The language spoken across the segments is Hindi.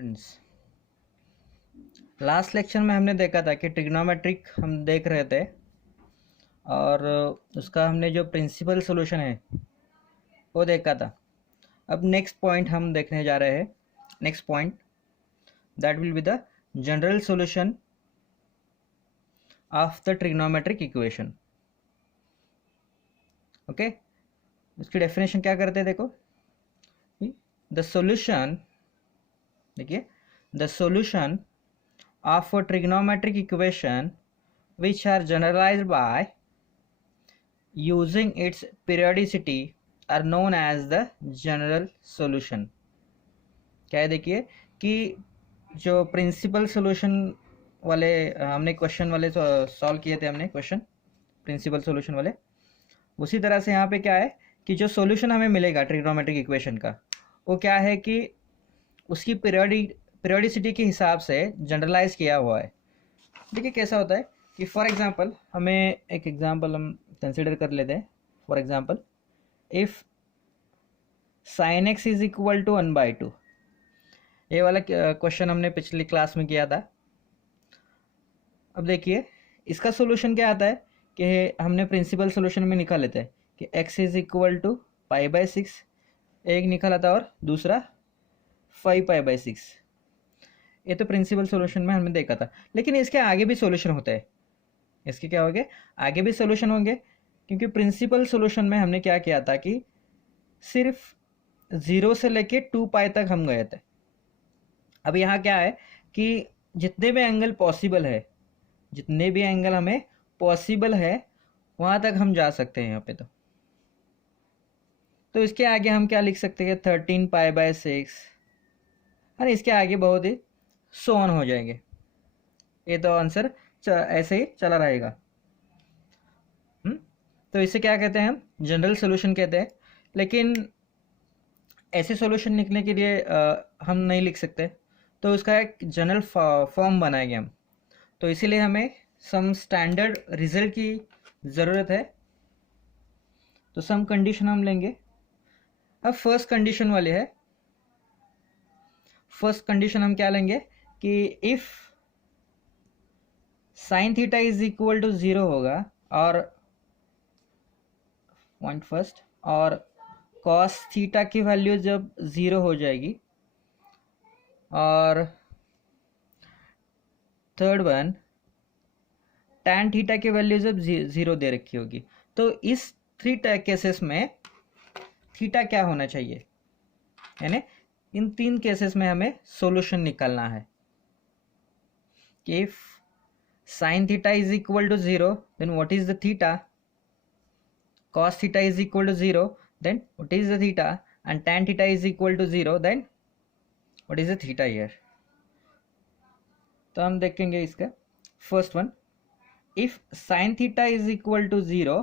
स्टूडेंट्स, लास्ट लेक्चर में हमने देखा था कि ट्रिग्नोमेट्रिक हम देख रहे थे और उसका हमने जो प्रिंसिपल सॉल्यूशन है वो देखा था। अब नेक्स्ट पॉइंट हम देखने जा रहे हैं। Next point that will be the general solution of the trigonometric equation. Okay, उसकी डेफिनेशन क्या करते हैं देखो। द सॉल्यूशन, देखिए, the solution of a trigonometric equation which are generalized by using its periodicity are known as the general solution। क्या है, देखिए कि जो प्रिंसिपल सॉल्यूशन वाले हमने क्वेश्चन वाले सॉल्व किए थे, हमने क्वेश्चन प्रिंसिपल सॉल्यूशन वाले, उसी तरह से यहाँ पे क्या है कि जो सॉल्यूशन हमें मिलेगा ट्रिग्नोमेट्रिक इक्वेशन का, वो क्या है कि उसकी पीरियोडिसिटी के हिसाब से जनरलाइज किया हुआ है। देखिए कैसा होता है कि फॉर एग्जांपल, हमें एक एग्जांपल हम कंसिडर कर लेते हैं। For example, if sine x is equal to 1/2, ये वाला क्वेश्चन हमने पिछली क्लास में किया था। अब देखिए इसका सोल्यूशन क्या आता है कि हमने प्रिंसिपल सोल्यूशन में निकाल लेते हैं कि x इज इक्वल टू π/6, एक निकाला था और दूसरा 5π/6। ये तो प्रिंसिपल सॉल्यूशन में हमने देखा था, लेकिन इसके आगे भी सॉल्यूशन होता है। इसके क्या होंगे, आगे भी सॉल्यूशन होंगे, क्योंकि प्रिंसिपल सॉल्यूशन में हमने क्या किया था कि सिर्फ 0 से लेके 2π तक हम गए थे। अब यहाँ क्या है कि जितने भी एंगल पॉसिबल है, जितने भी एंगल हमें पॉसिबल है वहाँ तक हम जा सकते हैं यहाँ पे। तो इसके आगे हम क्या लिख सकते हैं, 13π/6, और इसके आगे बहुत ही सो ऑन हो जाएंगे। ये तो आंसर ऐसे ही चला रहेगा। तो इसे क्या कहते हैं, हम जनरल सॉल्यूशन कहते हैं। लेकिन ऐसे सॉल्यूशन लिखने के लिए हम नहीं लिख सकते, तो उसका एक जनरल फॉर्म बनाएंगे हम। तो इसीलिए हमें सम स्टैंडर्ड रिजल्ट की ज़रूरत है। तो सम कंडीशन हम लेंगे। अब फर्स्ट कंडीशन वाली है। फर्स्ट कंडीशन हम क्या लेंगे कि if sine theta is equal to 0 होगा, और पॉइंट फर्स्ट, और कॉस थीटा की वैल्यू जब 0 हो जाएगी, और थर्ड वन टैन थीटा की वैल्यू जब 0 दे रखी होगी, तो इस 3 केसेस में थीटा क्या होना चाहिए, यानी इन 3 केसेस में हमें सॉल्यूशन निकालना है कि if sin theta is equal to 0, then what is the theta? Cos theta is equal to 0, then what is the theta? And tan theta is equal to 0, then what is the theta here? तो हम देखेंगे इसका first one, if sin theta is equal to 0,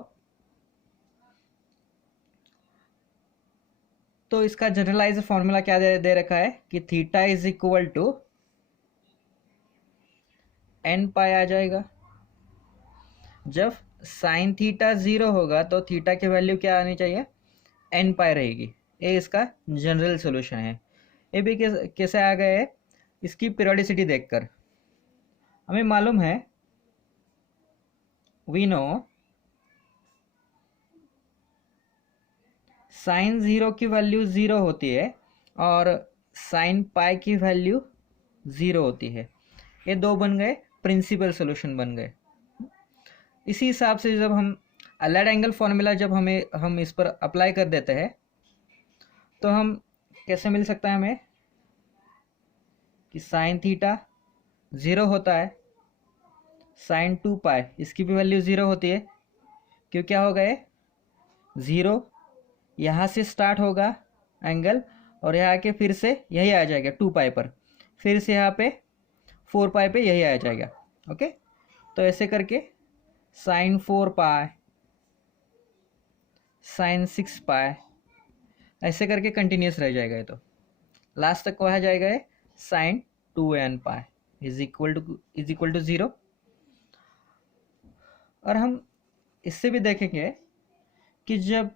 तो इसका जनरलाइज फॉर्मूला क्या दे रखा है कि theta is equal to n π आ जाएगा। जब साइन थीटा 0 होगा तो थीटा की वैल्यू क्या आनी चाहिए, n π रहेगी। ये इसका जनरल सॉल्यूशन है। ये भी कैसे आ गए है, इसकी पीरियोडिसिटी देखकर हमें मालूम है, वी नो साइन 0 की वैल्यू 0 होती है और साइन π की वैल्यू 0 होती है। ये दो बन गए प्रिंसिपल सॉल्यूशन बन गए। इसी हिसाब से जब हम अलाइड एंगल फॉर्मूला जब हम इस पर अप्लाई कर देते हैं, तो हम कैसे मिल सकता है हमें कि साइन थीटा 0 होता है, साइन 2π इसकी भी वैल्यू 0 होती है। क्यों, क्या होगा ये 0 यहाँ से स्टार्ट होगा एंगल, और यहाँ के फिर से यही आ जाएगा 2π पर, फिर से यहाँ पे 4π पे यही आ जाएगा। ओके, तो ऐसे करके साइन 4π, साइन 6π, ऐसे करके कंटिन्यूस रह जाएगा। ये तो लास्ट तक कहा जाएगा है sign 2nπ is equal to 0। और हम इससे भी देखेंगे कि जब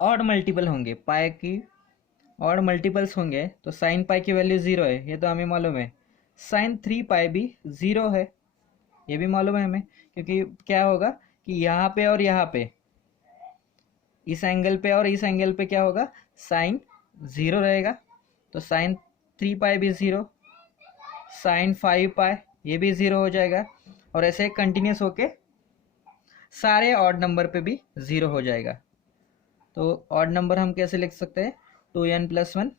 ऑड मल्टीपल होंगे पाई की ऑड मल्टीपल्स होंगे तो साइन पाई की वैल्यू 0 है, ये तो हमें मालूम है। साइन 3 पाई भी 0 है, ये भी मालूम है हमें, क्योंकि क्या होगा कि यहाँ पे और यहाँ पे, इस एंगल पे और इस एंगल पे क्या होगा, साइन 0 रहेगा, तो साइन 3 पाई भी 0, साइन 5 पाई ये भी 0 हो जाएगा, और ऐसे कंटिन्यूस होके सारे ऑड नंबर पे भी 0 हो जाएगा। तो ऑड नंबर हम कैसे लिख सकते हैं, 2n+1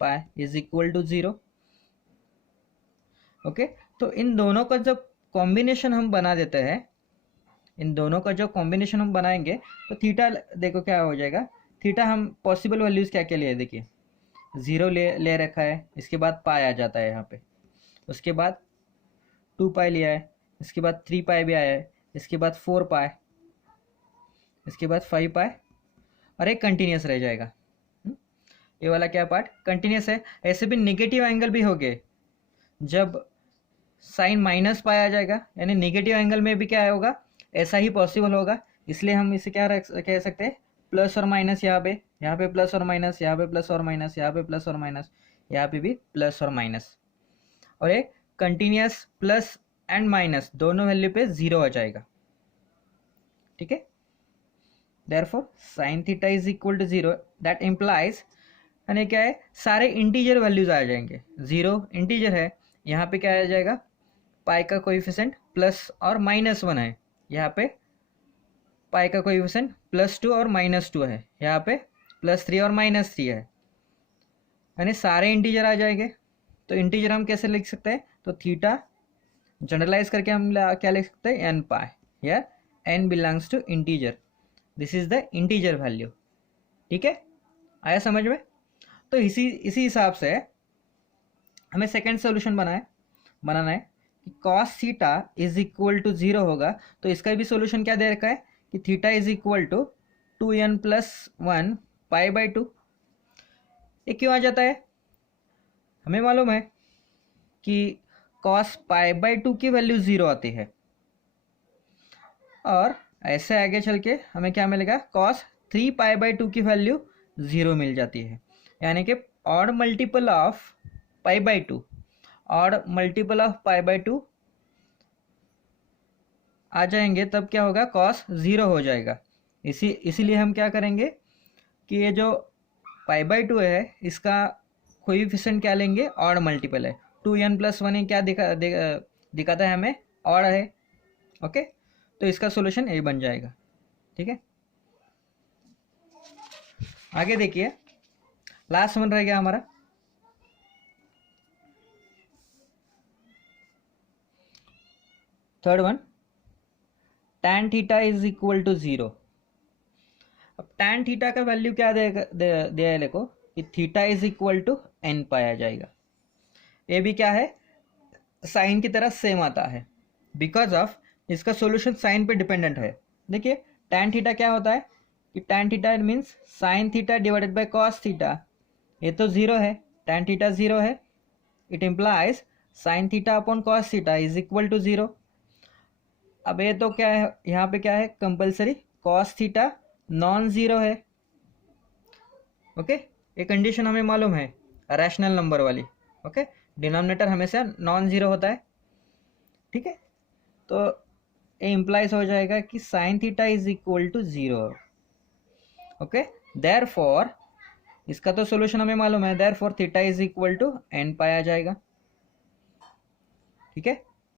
pi is equal to 0। Okay, तो इन दोनों का जब कॉम्बिनेशन हम बना देते हैं, इन दोनों का जो कॉम्बिनेशन हम बनाएंगे तो थीटा देखो क्या हो जाएगा। थीटा हम पॉसिबल वैल्यूज क्या क्या लिए, देखिए 0 ले रखा है, इसके बाद पाई आ जाता है यहाँ पे, उसके बाद 2 पाई लिया है, इसके बाद 3 पाई भी आया है, इसके बाद 4 पाई, इसके बाद 5 पाई, और एक कंटिन्यूस रह जाएगा। ये वाला क्या पार्ट कंटिन्यूस है। ऐसे भी नेगेटिव एंगल भी हो गए, जब साइन माइनस पाई आ जाएगा, यानी नेगेटिव एंगल में भी क्या होगा, ऐसा ही पॉसिबल होगा। इसलिए हम इसे क्या कह सकते हैं, प्लस और माइनस, यहाँ पे प्लस और माइनस, यहाँ पे प्लस और माइनस, यहाँ पे प्लस और माइनस, यहाँ पे भी प्लस और माइनस, और एक कंटिन्यूस प्लस एंड माइनस दोनों वैल्यू पे 0 आ जाएगा। ठीक है, therefore sin theta is equal to 0, that implies, यानी क्या है, सारे इंटीजर वैल्यूज आ जाएंगे। 0 इंटीजर है, यहाँ पे क्या आ जाएगा, पाई का कोएफिशिएंट प्लस और -1 है, यहाँ पे पाई का कोएफिशिएंट +2 और -2 है, यहाँ पे +3 और -3 है, यानी सारे इंटीजर आ जाएंगे। तो इंटीजर हम कैसे लिख सकते हैं, तो थीटा जनरलाइज करके हम क्या लिख सकते हैं, n पाई, या n belongs to integer, this is the integer value. ठीक है, आया समझ में। तो इसी हिसाब से हमें सेकंड सोल्यूशन बनाना है कि cos theta is equal to 0 होगा, तो इसका भी सोल्यूशन क्या दे रखा है कि theta is equal to 2n+1 पाई/2। ये क्यों आ जाता है, हमें मालूम है कि cos पाई/2 की वैल्यू 0 आती है, और ऐसे आगे चल के हमें क्या मिलेगा, cos 3 पाई/2 की वैल्यू 0 मिल जाती है, यानी कि odd multiple of pi, odd multiple of pi आ जाएंगे, तब क्या होगा, cos 0 हो जाएगा। इसीलिए हम क्या करेंगे कि ये जो पाई/2 है, इसका कोएफिशिएंट क्या लेंगे, ऑड मल्टीपल है। 2n+1 क्या दिखाता है हमें, ऑड है। ओके, तो इसका सॉल्यूशन यही बन जाएगा। ठीक है, आगे देखिए, लास्ट वन रह गया हमारा, third one, tan theta is equal to 0। अब tan थीटा का वैल्यू क्या दिया है, देखो कि theta is equal to n पाया जाएगा। ये भी क्या है, साइन की तरह सेम आता है, बिकॉज ऑफ इसका सॉल्यूशन साइन पे डिपेंडेंट है। देखिए tan थीटा क्या होता है कि tan theta means sine theta divided by cos theta, ये तो 0 है, tan थीटा 0 है, it implies sine theta upon cos theta is equal to 0। अब ये तो क्या है, यहाँ पे क्या है, compulsory cos theta non zero है। ओके, ये कंडीशन हमें मालूम है रैशनल नंबर वाली। ओके, डिनोमिनेटर हमेशा नॉन जीरो होता है। ठीक है, तो ये इम्प्लाइज हो जाएगा कि sine theta is equal to 0। Okay, therefore इसका तो सॉल्यूशन हमें मालूम है, therefore theta is equal to n पाया जाएगा। ठीक है,